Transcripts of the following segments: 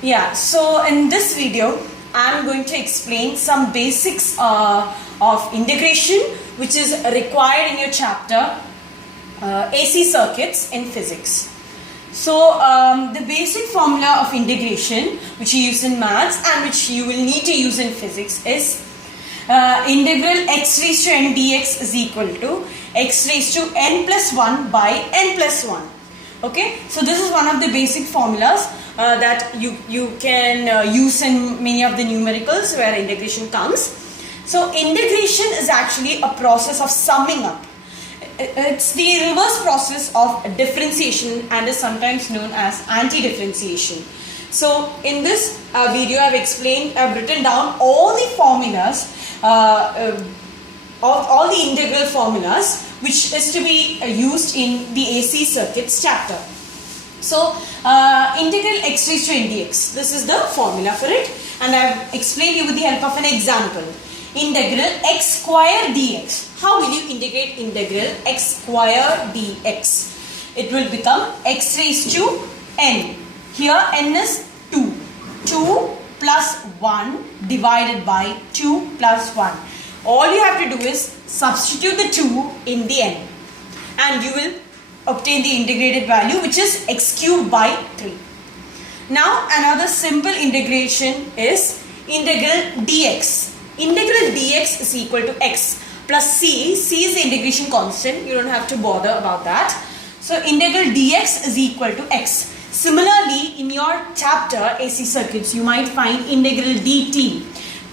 Yeah, so in this video, I am going to explain some basics of integration which is required in your chapter AC circuits in physics. So the basic formula of integration which you use in maths and which you will need to use in physics is integral x raised to n dx is equal to x raised to n plus 1 by n plus 1. Okay, so this is one of the basic formulas that you can use in many of the numericals where integration comes. So integration is actually a process of summing up. It's the reverse process of differentiation and is sometimes known as anti-differentiation. So in this video I've written down all the formulas, all the integral formulas which is to be used in the AC circuits chapter. So integral x raised to n dx, this is the formula for it, and I have explained you with the help of an example. Integral x square dx. How will you integrate integral x square dx? It will become x raised to n. Here n is 2. 2 plus 1 divided by 2 plus 1. All you have to do is substitute the 2 in the n and you will obtain the integrated value, which is x cubed by 3. Now another simple integration is integral dx. Integral dx is equal to x plus c. C is the integration constant. You don't have to bother about that. So integral dx is equal to x. Similarly, in your chapter AC circuits, you might find integral dt.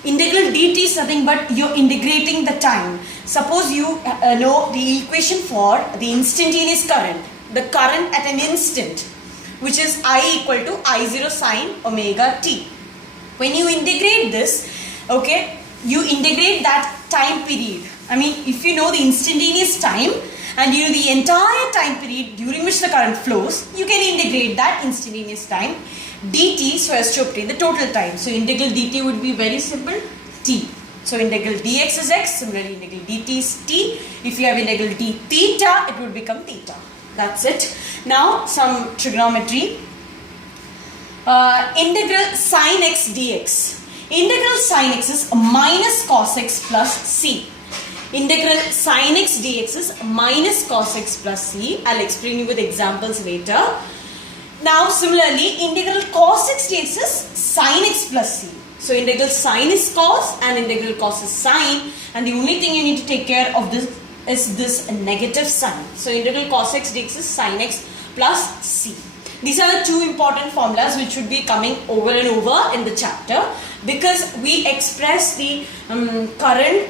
Integral dt is nothing but you're integrating the time. Suppose you know the equation for the instantaneous current, the current at an instant, which is I equal to I0 sine omega t. When you integrate this, okay, you integrate that time period. I mean, if you know the instantaneous time and you know the entire time period during which the current flows, you can integrate that instantaneous time dt so as to obtain the total time. So integral dt would be very simple, t. So integral dx is x, similarly integral dt is t. If you have integral d theta, it would become theta. That's it. Now some trigonometry. Integral sine x dx. Integral sine x is minus cos x plus c. Integral sine x dx is minus cos x plus c. I'll explain you with examples later. Now similarly, integral cos x dx is sin x plus c. So integral sine is cos and integral cos is sine, and the only thing you need to take care of this is this negative sign. So integral cos x dx is sin x plus c. These are the two important formulas which should be coming over and over in the chapter, because we express the current,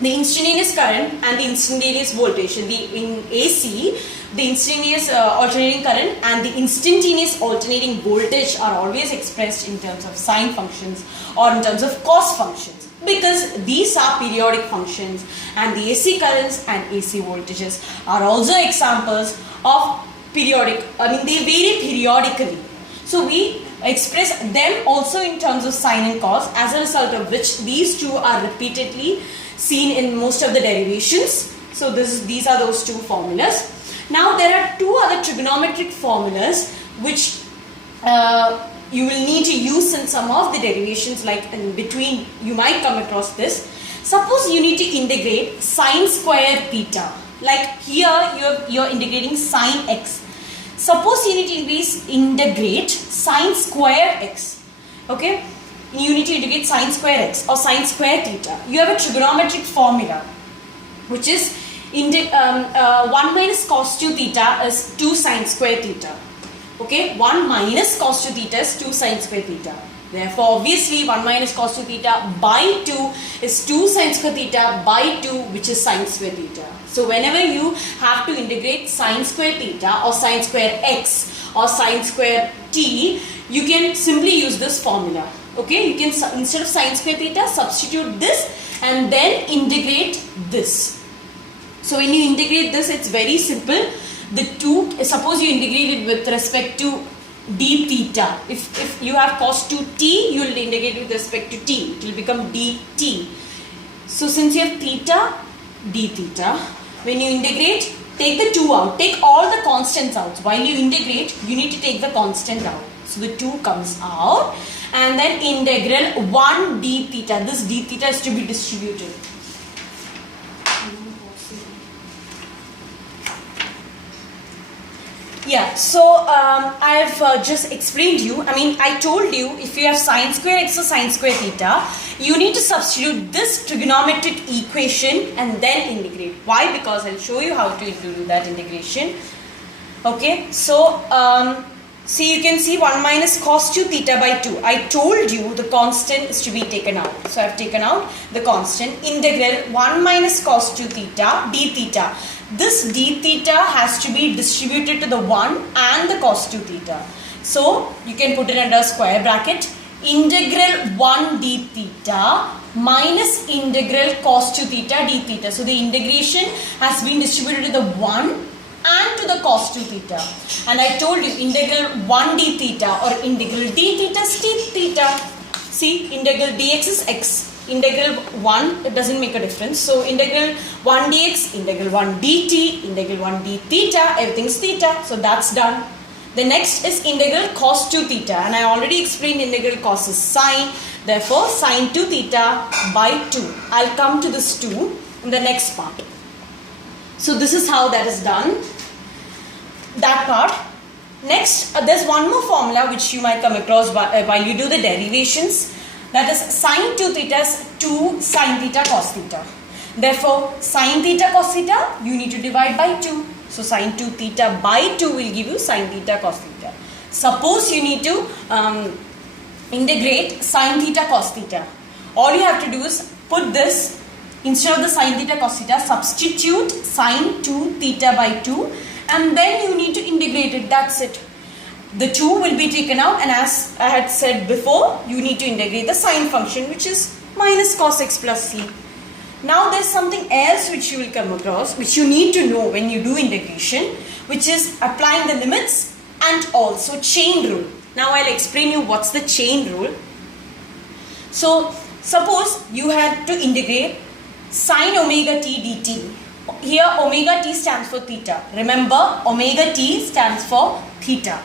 the instantaneous current and the instantaneous voltage. In AC, the instantaneous alternating current and the instantaneous alternating voltage are always expressed in terms of sine functions or in terms of cos functions, because these are periodic functions, and the AC currents and AC voltages are also examples of periodic, they vary periodically. So we express them also in terms of sine and cos, as a result of which these two are repeatedly seen in most of the derivations. So these are those two formulas. Now there are two other trigonometric formulas which you will need to use in some of the derivations, like in between you might come across this. Suppose you need to integrate sine square theta. Like here you're integrating sine x. Suppose you need to integrate sine square x. Okay, you need to integrate sine square x or sine square theta. You have a trigonometric formula which is 1 minus cos 2 theta is 2 sine square theta. Okay, 1 minus cos 2 theta is 2 sine square theta. Therefore, obviously 1 minus cos 2 theta by 2 is 2 sine square theta by 2, which is sine square theta. So whenever you have to integrate sine square theta or sine square x or sine square t, you can simply use this formula. Okay, you can, instead of sine square theta, substitute this and then integrate this. So when you integrate this, it's very simple. The two, suppose you integrate it with respect to d theta. If you have cos 2t, you will integrate with respect to t. It will become dt. So since you have theta, d theta, when you integrate, take the 2 out. Take all the constants out. While you integrate, you need to take the constant out. So the 2 comes out. And then integral 1 d theta. This d theta is to be distributed. Yeah, so I've just explained you. I told you if you have sine square x or sine square theta, you need to substitute this trigonometric equation and then integrate. Why? Because I'll show you how to do that integration. Okay, so see, you can see 1 minus cos 2 theta by 2. I told you the constant is to be taken out. So I've taken out the constant. Integral 1 minus cos 2 theta d theta. This d theta has to be distributed to the 1 and the cos 2 theta. So you can put it under square bracket. Integral 1 d theta minus integral cos 2 theta d theta. So the integration has been distributed to the 1 and to the cos 2 theta. And I told you integral 1 d theta or integral d theta is d theta. See, integral dx is x. Integral 1, it doesn't make a difference. So integral 1 dx, integral 1 dt, integral 1 d theta, everything's theta. So that's done. The next is integral cos 2 theta. And I already explained integral cos is sine. Therefore, sine 2 theta by 2. I'll come to this 2 in the next part. So this is how that is done. That part. Next, there's one more formula which you might come across while you do the derivations. That is sine 2 theta is 2 sine theta cos theta. Therefore, sine theta cos theta, you need to divide by 2. So sine 2 theta by 2 will give you sine theta cos theta. Suppose you need to integrate sine theta cos theta. All you have to do is put this, instead of the sine theta cos theta, substitute sine 2 theta by 2 and then you need to integrate it. That's it. The 2 will be taken out, and as I had said before, you need to integrate the sine function, which is minus cos x plus c. Now there's something else which you will come across, which you need to know when you do integration, which is applying the limits and also chain rule. Now I'll explain you what's the chain rule. So suppose you had to integrate sine omega t dt. Here omega t stands for theta. Remember, omega t stands for theta.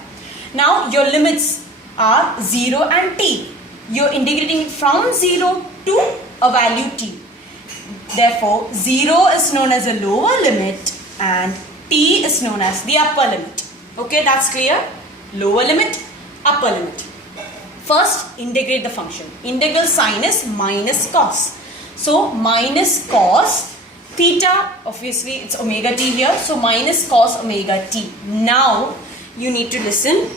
Now your limits are 0 and t. You're integrating from 0 to a value t. Therefore, 0 is known as a lower limit and t is known as the upper limit. Okay, that's clear? Lower limit, upper limit. First, integrate the function. Integral sign is minus cos. So, minus cos theta, obviously it's omega t here. So, minus cos omega t. Now, you need to listen.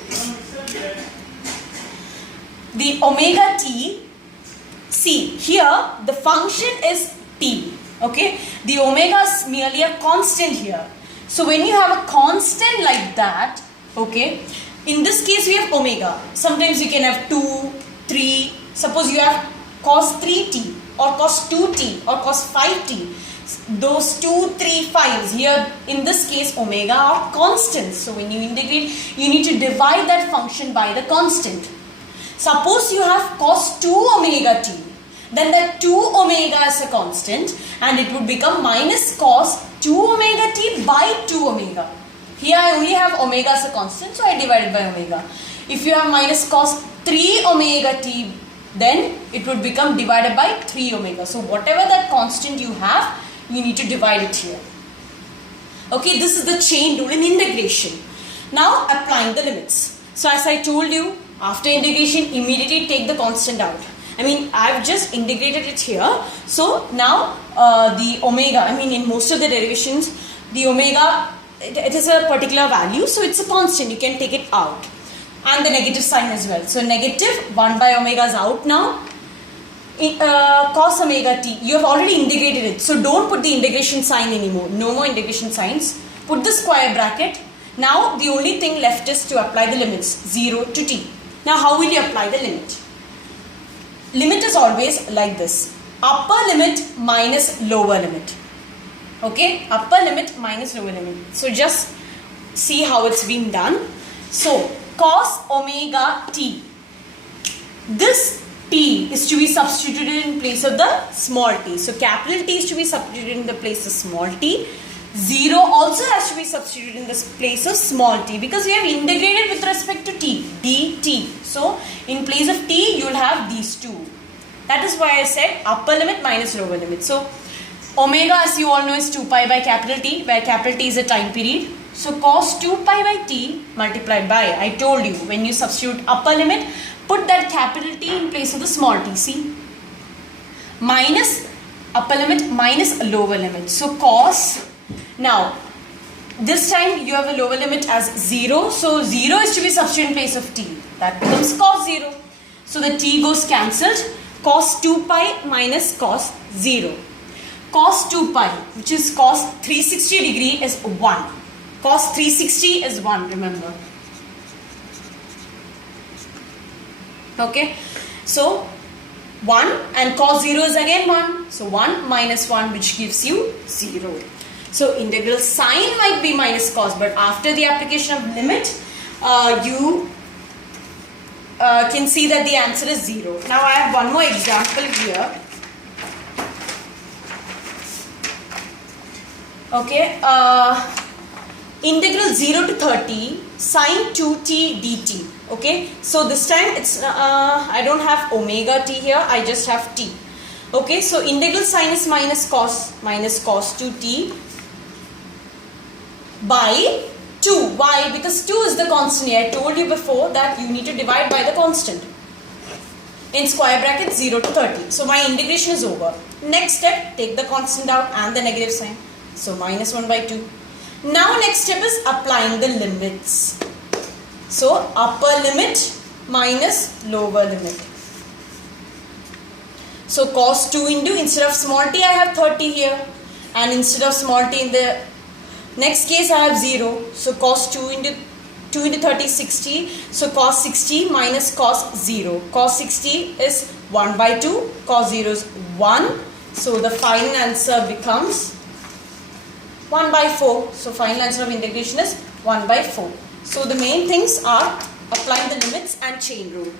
The omega t, see here the function is t. Okay, the omega is merely a constant here. So when you have a constant like that, okay, in this case we have omega. Sometimes you can have 2, 3. Suppose you have cos 3t or cos 2t or cos 5t. Those 2, 3, 5s here in this case omega are constants. So when you integrate, you need to divide that function by the constant. Suppose you have cos 2 omega t, then that 2 omega is a constant and it would become minus cos 2 omega t by 2 omega. Here I only have omega as a constant, so I divided by omega. If you have minus cos 3 omega t, then it would become divided by 3 omega. So whatever that constant you have, you need to divide it here. Okay, this is the chain rule in integration. Now applying the limits. So as I told you, after integration, immediately take the constant out. I've just integrated it here. So now the omega, in most of the derivations, the omega, it is a particular value. So it's a constant. You can take it out. And the negative sign as well. So negative 1 by omega is out now. Cos omega t, you have already integrated it. So don't put the integration sign anymore. No more integration signs. Put the square bracket. Now the only thing left is to apply the limits 0 to t. Now how will you apply the limit? Limit is always like this. Upper limit minus lower limit. Okay, upper limit minus lower limit. So just see how it's been done. So cos omega t. This t is to be substituted in place of the small t. So capital T is to be substituted in the place of small t. 0 also has to be substituted in the place of small t because we have integrated with respect to t, dt. So in place of t you will have these two. That is why I said upper limit minus lower limit. So omega, as you all know, is 2 pi by capital T, where capital T is a time period. So cos 2 pi by t multiplied by, I told you, when you substitute upper limit, put that capital T in place of the small t. See, minus upper limit minus lower limit. So cos, now this time you have a lower limit as 0. So 0 is to be substituted in place of t. That becomes cos 0. So the t goes cancelled. Cos 2 pi minus cos 0. Cos 2 pi, which is cos 360 degree, is 1. Cos 360 is 1, remember. Okay. So 1 and cos 0 is again 1. So 1 minus 1, which gives you 0. So integral sign might be minus cos, but after the application of limit, you can see that the answer is 0. Now I have one more example here. Okay, integral 0 to 30 sine 2t dt. Okay, so this time it's I don't have omega t here, I just have t. Okay, so integral sign is minus cos 2t by 2. Why? Because 2 is the constant here. I told you before that you need to divide by the constant. In square bracket 0 to 30. So my integration is over. Next step, take the constant out and the negative sign. So minus 1 by 2. Now next step is applying the limits. So upper limit minus lower limit. So cos 2 into, instead of small t I have 30 here. And instead of small t in the next case I have 0. So cos 2 into 30 is 60. So cos 60 minus cos 0. Cos 60 is 1 by 2. Cos 0 is 1. So the final answer becomes 1 by 4. So final answer of integration is 1 by 4. So the main things are applying the limits and chain rule.